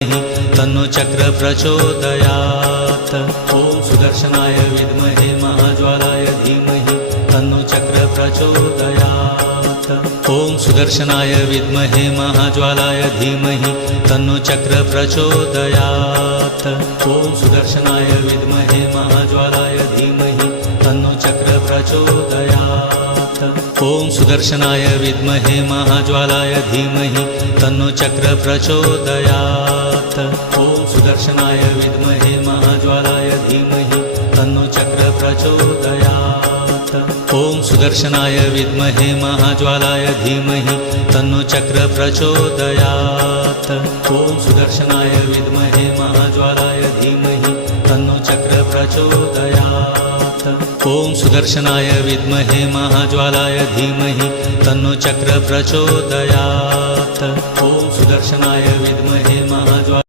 तन्नो चक्र प्रचोदयात्। ॐ सुदर्शनाय विद्महे महाज्वालाय धीमहि तन्नो चक्र प्रचोदयात्। ॐ सुदर्शनाय विद्महे महाज्वालाय धीमहि तन्नो चक्र प्रचोदयात्। ॐ सुदर्शनाय विद्महे महाज्वालाय धीमहि तन्नो चक्र प्रचोदयात्। ॐ सुदर्शनाय विद्महे महाज्वालाय धीमहि तन्नो चक्र प्रचोदयात्। ॐ सुदर्शनाय विद्महे महाज्वालाय धीमहि तन्नो चक्र प्रचोदयात्। ॐ सुदर्शनाय विद्महे महाज्वालाय धीमहि तन्नो चक्र प्रचोदयात्। ॐ सुदर्शनाय विद्महे महाज्वालाय धीमहि तन्नो चक्र प्रचोदयात्। ॐ सुदर्शनाय विद्महे महाज्वालाय धीमहि तन्नो चक्र प्रचोदयात्। ॐ सुदर्शनाय विद्महे महाज्वालाय